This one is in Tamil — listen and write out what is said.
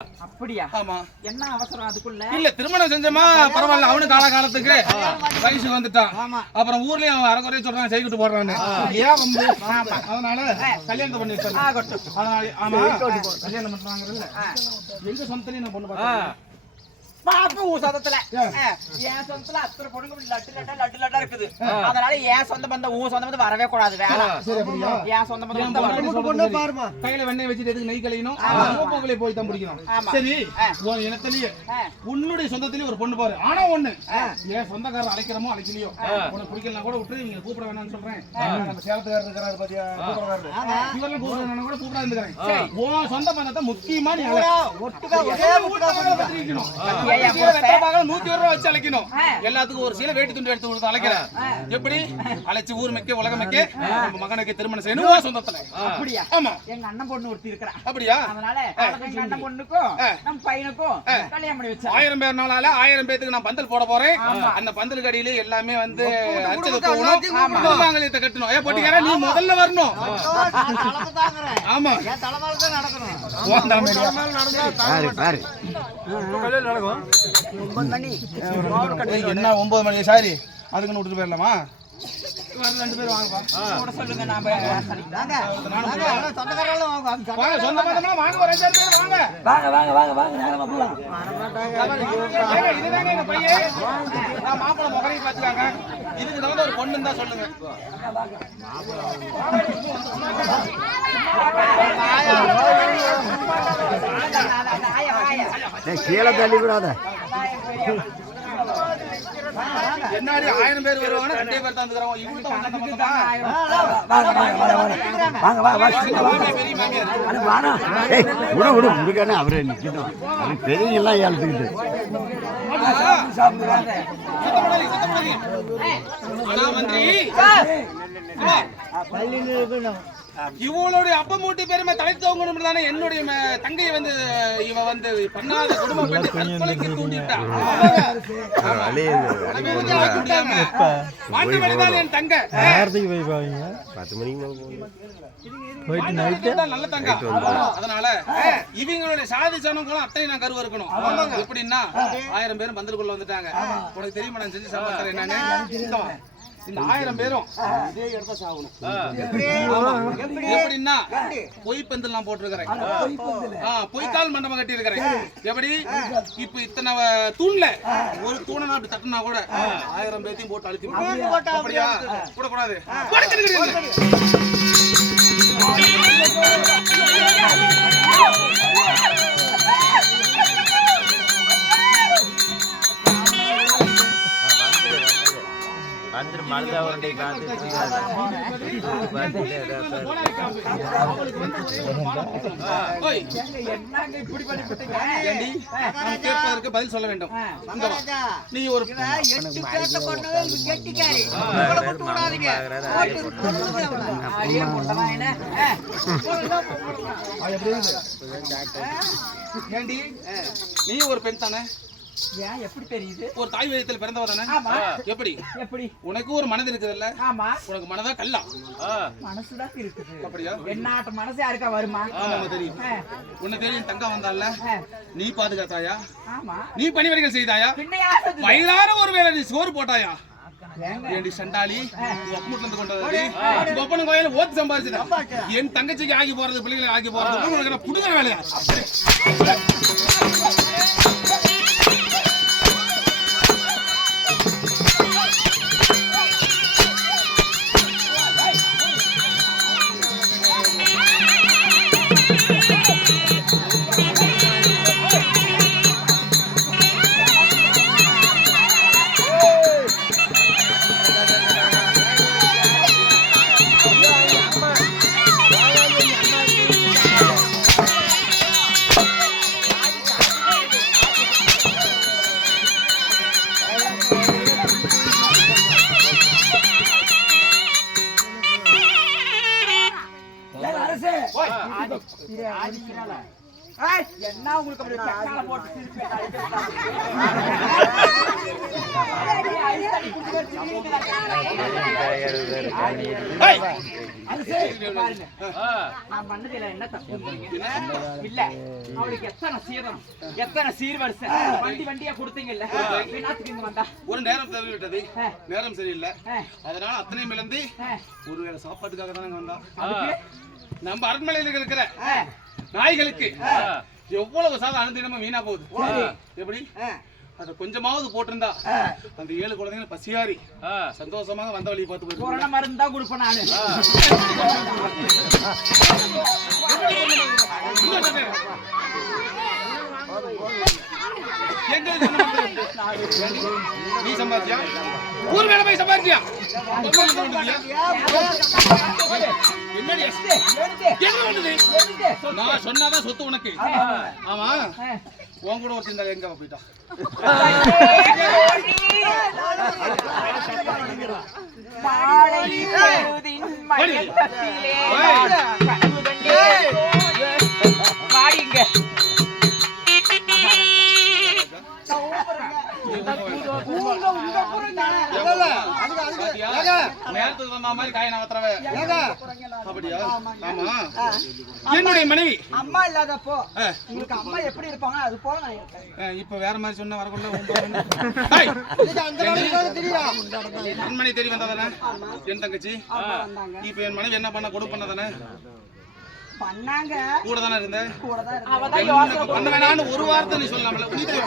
அப்படியா? ஆமா. என்ன அவசரம் அதுக்குள்ள? இல்ல திருமணம் செஞ்சமா பரவாயில்ல, அவனு காலத்துக்கு வயசு வந்துட்டான். அப்புறம் ஊர்லயும் அவன் அரைக்குறைய சொல்றான், செய்கிட்டு போடுறான்னு. ஏன் வந்து அதனால கல்யாணம் பண்ணி ஆமா கல்யாணம் பண்றாங்கல்ல, எங்க சொந்தத்திலயும் நான் பொண்ணு பார்த்தேன். பாப்பு உன் சொந்தத்துல என் சொந்தத்துல அத்தனை பொண்ணுங்க லட்டு லட்டா இருக்குது. அதனால என் சொந்த பந்தம் உன் சொந்த பந்தம் வரவே கூடாது. வேலை என் சொந்த பந்தம் கையில வெண்ணெய் வச்சுட்டு எதுக்கு நெய் கலையணும், மூப்பங்களை போய் தான் பிடிக்கணும். சரி, இனத்திலேயே உன்னுடைய சொந்தத்திலேயே ஒரு பொண்ணு பாரு. ஆனா ஒண்ணு, என் சொந்தக்காரர் அழைக்கிறமோ அழைக்கலையோ, உனக்கு பிடிக்கலாம் கூட விட்டு நீங்க கூப்பிட வேணாம்னு சொல்றேன். நம்ம சேலத்துக்காரர் இருக்கிறாரு பாத்தியா, இவரெல்லாம் கூப்பிட கூட கூப்பிட இருந்துக்கிறேன். உன் சொந்த பந்தத்தை முக்கியமா நீ எல்லாத்துக்கும் ஒரு சீலை வேட்டி துண்டு எடுத்து கொடுத்து அழைக்கிறேன். எப்படி அழைச்சு ஊர் மிக்க உலக மிக்க மகனுக்கு திருமணம் செய்யணும் சொந்தத்துல. அப்படியா? ஆமா, எங்க அண்ணன் பொண்ணு ஒருத்தி இருக்கிறா. அப்படியா? அதனால எங்க அண்ணன் பொண்ணுக்கும் நம்ம பையனுக்கும் கல்யாணம் பண்ணி வச்சா 1000 பேர் நாளால 1000 பேருக்கு நான் பந்தல் போட போறேன். அந்த பந்தல் கடியில எல்லாமே வந்து அச்சத போடணும், மாங்கல்யத்தை கட்டணும். ஏ பொட்டிக்கார, நீ முதல்ல வரணும். ஆமா, என் தலைமையில தான் நடக்கணும். ஓ தலைமையில நடந்தா பாரு நடக்கும். 9 மணி என்ன 9 மணி? சாரி, அதுக்குன்னு விட்டுட்டு போயிடலாமா? ரெண்டு பேரும் வாங்கப்பா, கூட சொல்லுங்க. நாம சொந்தக்காரங்களும் வாங்க, சொந்த பந்தம்லாம் வாங்க, ஒரு 5 பேர் வாங்க வாங்க வாங்க வாங்க வாங்க நேரமா போலாம். இதுதாங்க எங்க பையன், நான் மாப்பிள்ளை முகரையை பார்த்துக்காங்க. இதுக்கு தகுந்த ஒரு பொண்ணு தான் சொல்லுங்க. கீழே தள்ளி விடாத. என்னாடி 1000 பேர் வருவாங்க, 2 பேர் தான் வந்துறாங்க. இவங்க தான் அவரே நிக்கணும். பெரிய எல்லாம் ஏழுத்துக்கிட்டு இவங்களுடைய அப்ப மூட்டி பெருமை தலைத்தவங்க தானே. என்னுடைய தங்கையை வந்து இவ வந்து பண்ணாத குடும்பம் பண்ணி தற்கொலைக்கு தூண்டிட்டா. மாட்டு வழிதான் என் தங்கை. 10 மணிக்கு நல்ல தங்க. அதனால இவங்களுடைய சாதி சனங்களும் அத்தனை நான் கருவ இருக்கணும். எப்படின்னா 1000 பேரும் பந்தலுக்குள்ள வந்துட்டாங்க. உனக்கு தெரியுமா நான் செஞ்சு சம்பாதிக்கிறேன் என்னன்னு? இந்த 1000 பேரும் இதே இடத்த சாகணும். எப்படின்னா பொய் பந்தல் நான் போட்டிருக்கிறேன், பொய்க்கால் மண்டபம் கட்டி இருக்கிறேன். எப்படி இப்ப இத்தனை தூண்ல ஒரு தூணை அப்படி தட்டினா கூட 1000 பேர்த்தையும் போட்டு அழுத்தி. அப்படியா? கூடக்கூடாது. பதில் சொல்ல வேண்டும். நீ ஒரு நீ ஒரு பெண் தானே? ஏன் எப்படி தெரியுது? ஒரு தாய் வயித்துல பிறந்தவ தானே? எப்படி எப்படி உனக்கு ஒரு மனது இருக்குதுல்ல? ஆமா. உனக்கு மனதா கல்லா? மனசுதான் இருக்குது. அப்படியா? என்னாட்ட மனசு யாருக்கா வருமா? ஆமா தெரியும். உன்னை தெரியும் தங்க வந்தால நீ பாதுகாத்தாயா? ஆமா. நீ பணிவரைகள் செய்தாயா? வயதான ஒரு வேளை நீ சோறு போட்டாயா? ஏண்டி சண்டாளி, ஒப்பமுட்ல கொண்டது ஒப்பன கோயில ஓத்து சம்பாதிச்சுட்ட. என் தங்கச்சிக்கு ஆகி போறது, பிள்ளைகளை ஆகி போறது புடுங்கிற வேலையா? நான் உங்களுக்கு அப்படி சக்கால போட்டு திருப்பி நான் பண்ணதுல என்ன தப்பு இல்ல? அவளுக்கு எத்தனை சீர்வரிசை வண்டியா கொடுத்தீங்கல்ல, வந்தா ஒரு நேரம் தவறிவிட்டது, நேரம் சரியில்லை, அதனால அத்தனை மிளந்து ஒருவேளை சாப்பாட்டுக்காக தானே வந்தா. நம்ம அரண்மனையில் இருக்கிற நாய்களுக்கு எவ்வளவு சாதம் அனுதினமும் வீணா போகுது. எப்படி அத கொஞ்சமாவது போட்டிருந்தா அந்த 7 குழந்தைங்க பசியாரி சந்தோஷமாக வந்த வழியை பார்த்து போயிருக்கு. கொரோனா மருந்து தான் கொடுப்பேன் நானு. நீ சம்பாதிச்சியா? ஊர் வேலை போய் சம்பாதிச்சியா? நான் சொன்னாதான் சொத்து உனக்கு. ஆமா, உன் கூட ஒரு சிந்தா எங்க போயிட்டா? என்னுடைய மனைவி அம்மா இல்லாதப்போ உங்களுக்கு அம்மா எப்படி இருப்பாங்க அது போல நான் இருக்கேன். இப்ப வேற மாதிரி சொன்ன வரக்குள்ள மணி தெரிய வந்தாதானே என் தங்கச்சி. இப்ப என் மனைவி என்ன பண்ண கொடு பண்ணதானே பண்ணாங்க, கூட தானே இருந்தேன். பண்ண வேணான்னு ஒரு வார்த்தை நீ சொல்லாமல தெரியும்.